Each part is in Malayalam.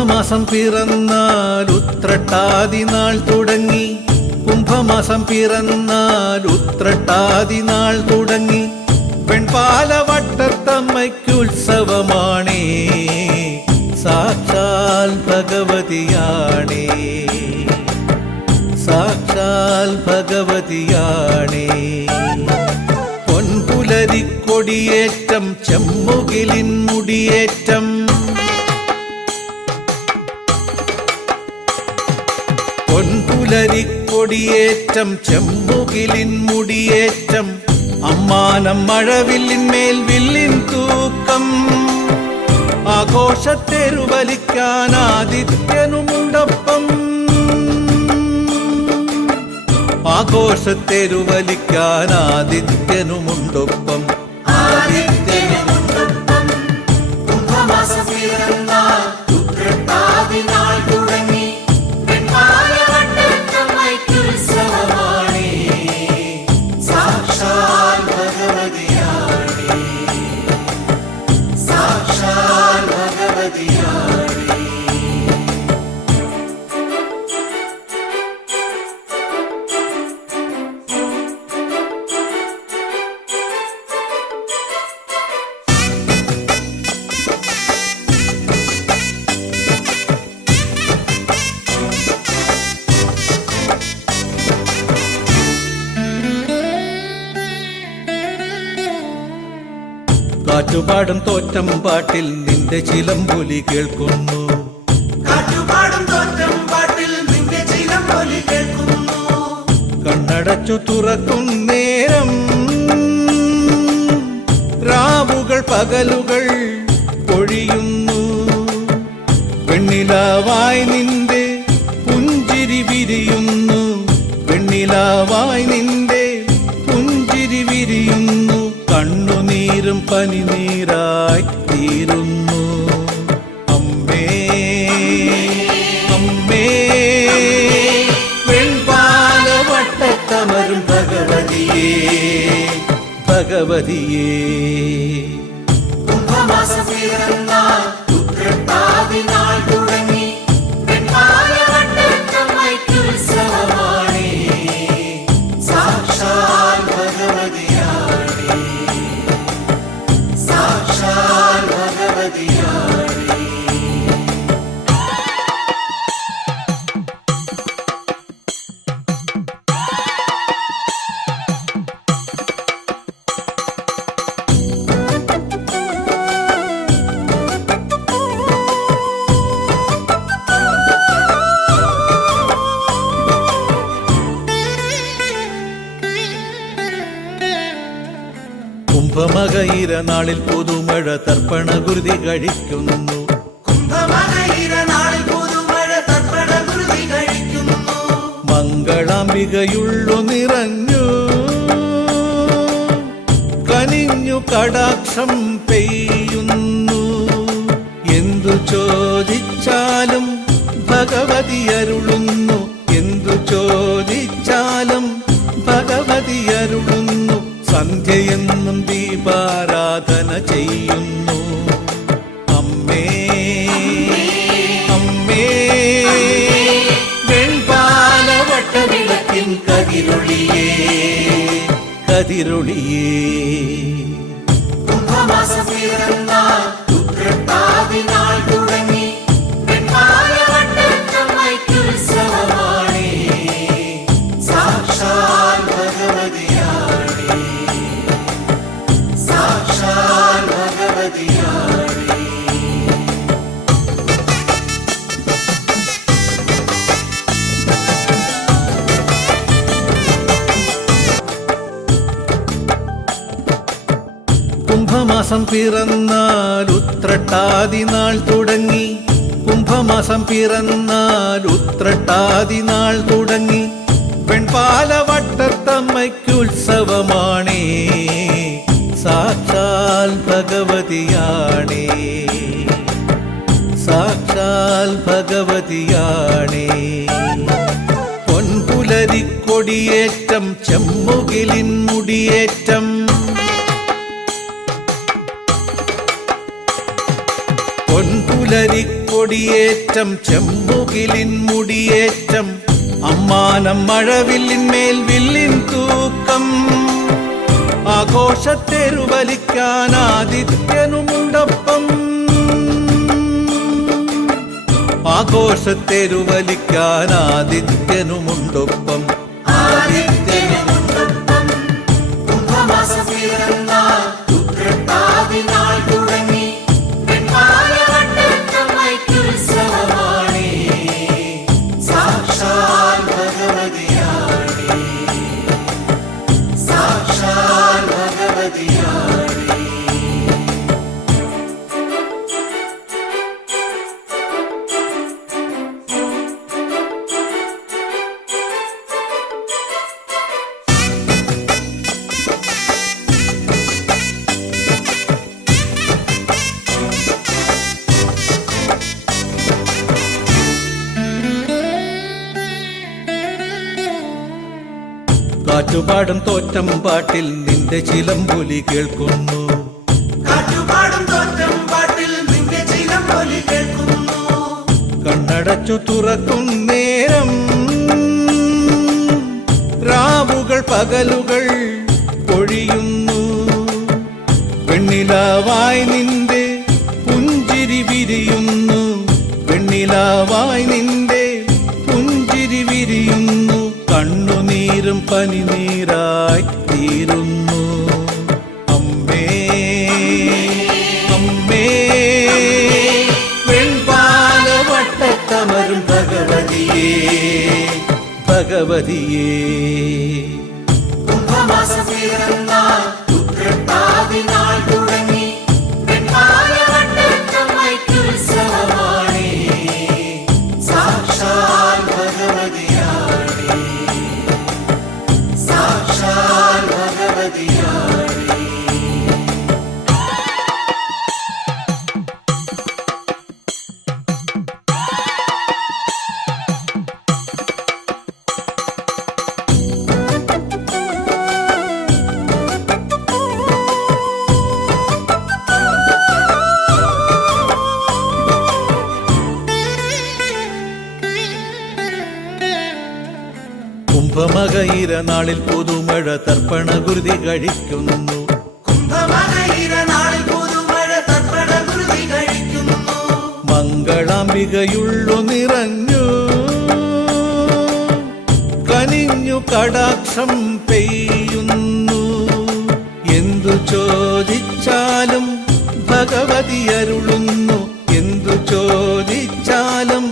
കുംഭമാസം പിറന്നാൽ ഉത്രട്ടാതി നാൾ തുടങ്ങി, കുംഭമാസം പിറന്നാൽ ഉത്രട്ടാതി നാൾ തുടങ്ങി. പെൺപാലവട്ടത്തമ്മയ്ക്കുത്സവമാണേ, സാക്ഷാൽ ഭഗവതിയാണേ, സാക്ഷാൽ ഭഗവതിയാണേ. പൊൻപുലരിക്കൊടിയേറ്റം ചെമ്മുകിലിൻ മുടിയേറ്റം, പൊൻപുലരിക്കൊടിയേറ്റം ചെമ്മുകിലിൻ മുടിയേറ്റം. അമ്മാനം മഴവില്ലിന്മേൽ വില്ലിൻ തൂക്കം, ആഘോഷത്തെരുവലിക്കാൻ ആദിത്യനുമുണ്ടൊപ്പം, ആഘോഷത്തെരുവലിക്കാൻ ആദിത്യനുമുണ്ടൊപ്പം. ആദിത്യനുമുണ്ടൊപ്പം. കുംഭമാസം പിറന്നാൽ ഉത്രട്ടാതി നാൾ തുടങ്ങി, പെൺപാലവട്ടത്തമ്മയ്ക്കുത്സവമാണേ, സാക്ഷാൽ ഭഗവതിയാണേ, സാക്ഷാൽ ഭഗവതിയാണേ. കാറ്റുപാടും തോറ്റം പാട്ടിൽ നിന്റെ ചിലമ്പൊലി കേൾക്കുന്നു, കാറ്റുപാടും തോറ്റം പാട്ടിൽ നിന്റെ ചിലമ്പൊലി കേൾക്കുന്നു. കണ്ണടച്ചു തുറക്കും നേരം രാവുകൾ പകലുകൾ പൊഴിയുന്നു. വെണ്ണിലാവായി നിന്റെ പുഞ്ചിരി വിരിയുന്നു, വെണ്ണിലാവായി നിന്റെ പുഞ്ചിരി വിരിയുന്നു. കണ്ണുനീരും പനിനീരായി തീരുന്നു. അമ്മേ അമ്മേ വെൺപാലവട്ടത്തമരും ഭഗവതിയേ, ഭഗവതിയേ. കുംഭമാസം പിറന്നാൽ ഉത്രട്ടാതി നാൾ തുടങ്ങി, പെൺപാലവട്ടത്തമ്മയ്ക്കുത്സവമാണേ, സാക്ഷാൽ ഭഗവതിയാണേ, സാക്ഷാൽ ഭഗവതിയാണേ. കുംഭമകയിര നാളിൽ പുതുമഴ തർപ്പണഗുരുതി കഴിക്കുന്നു, കുംഭമകയിര നാളിൽ പുതുമഴ തർപ്പണഗുരുതി കഴിക്കുന്നു. മംഗളാംബികയുള്ളു നിറഞ്ഞു കനിഞ്ഞു കടാക്ഷം പെയ്യുന്നു. എന്തു ചോദിച്ചാലും ഭഗവതി അരുളുന്നു, എന്തു ചോദിച്ചാലും ഭഗവതി അരുളുന്നു. സന്ധ്യയെന്നും ദീപാരാധന ചെയ്യുന്നു. അമ്മേ അമ്മേ വെൺപാലവട്ടവിളക്കിൻ കതിരൊളിയേ, കതിരൊളിയേ. കുംഭമാസം പിറന്നാൽ ഉത്രട്ടാതി നാൾ തുടങ്ങി, പെൺപാലവട്ടത്തമ്മയ്ക്കുത്സവമാണേ, സാക്ഷാൽ ഭഗവതിയാണേ, സാക്ഷാൽ ഭഗവതിയാണേ. കുംഭമാസം പിറന്നാൽ ഉത്രട്ടാതി നാൾ തുടങ്ങി, കുംഭമാസം പിറന്നാൽ ഉത്രട്ടാതി നാൾ തുടങ്ങി. പെൺപാലവട്ടത്തമ്മയ്ക്കുത്സവമാണേ, സാക്ഷാൽ ഭഗവതിയാണേ, സാക്ഷാൽ ഭഗവതിയാണേ. പൊൻപുലരിക്കൊടിയേറ്റം ചെമ്മുകിലിൻ മുടിയേറ്റം, പൊൻപുലരിക്കൊടി കൊടിയേറ്റം ചെമ്പുകിലിൻ മുടിയേറ്റം അമ്മാനം മഴവില്ലിന്മേൽ വില്ലിൻ തൂക്കം ആഘോഷത്തെരുവലിക്കാൻ ആദിത്യനുമുണ്ടൊപ്പം ആഘോഷത്തെരുവലിക്കാൻ ആദിത്യനുമുണ്ടൊപ്പം ആദിത്യനുമുണ്ടൊപ്പം കുംഭമാസം പിറന്നാൽ ഉത്രട്ടാതിനാൾ തുടങ്ങി വെൺമാലവട്ടത്തമ്മയ്ക്കുത്സവമാണേ സാക്ഷാൽ ഭഗവതിയാണേ സാക്ഷാൽ ഭഗവതിയാണേ കാറ്റുപാടും തോറ്റം പാട്ടിൽ നിന്റെ ചിലമ്പൊലി കേൾക്കുന്നു കാറ്റുപാടും തോറ്റം പാട്ടിൽ നിന്റെ ചിലമ്പൊലി കേൾക്കുന്നു കണ്ണടച്ചു തുറക്കും നേരം രാവുകൾ പകലുകൾ പൊഴിയുന്നു വെണ്ണിലാവായി നിന്റെ പുഞ്ചിരി വിരിയുന്നു വെണ്ണിലാവായി നിന്റെ പുഞ്ചിരി വിരിയുന്നു കണ്ണുനീരും പനിനീരായി തീരുന്നു അമ്മേ അമ്മേ വെൺപാലവട്ടത്തമരും ഭഗവതിയേ ഭഗവതിയേ കുംഭമാസം പിറന്നാൽ ഉത്രട്ടാതിനാൾ തുടങ്ങി വെൺമാലവട്ടത്തമ്മയ്ക്കുത്സവമാണേ സാക്ഷാൽ ഭഗവതിയാണേ സാക്ഷാൽ ഭഗവതിയാണേ കുംഭമകയിര നാളിൽ പുതുമഴ തർപ്പണഗുരുതി കഴിക്കുന്നു കുംഭമകയിര നാളിൽ പുതുമഴ തർപ്പണഗുരുതി കഴിക്കുന്നു മംഗളാംബികയുള്ളു നിറഞ്ഞു കനിഞ്ഞു കടാക്ഷം പെയ്യുന്നു എന്തു ചോദിച്ചാലും ഭഗവതി അരുളുന്നു എന്തു ചോദിച്ചാലും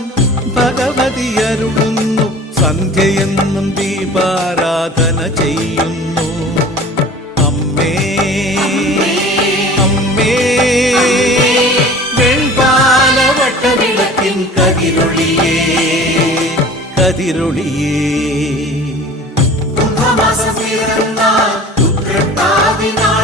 ഭഗവതി അരുളുന്നു സന്ധ്യയെന്നും ദീപാരാധന ചെയ്യുന്നു അമ്മേ അമ്മേ വെൺപാലവട്ടവിളക്കിൻ കതിരൊളിയേ കതിരൊളിയേ കുംഭമാസം പിറന്നാൽ ഉത്രട്ടാതിനാൾ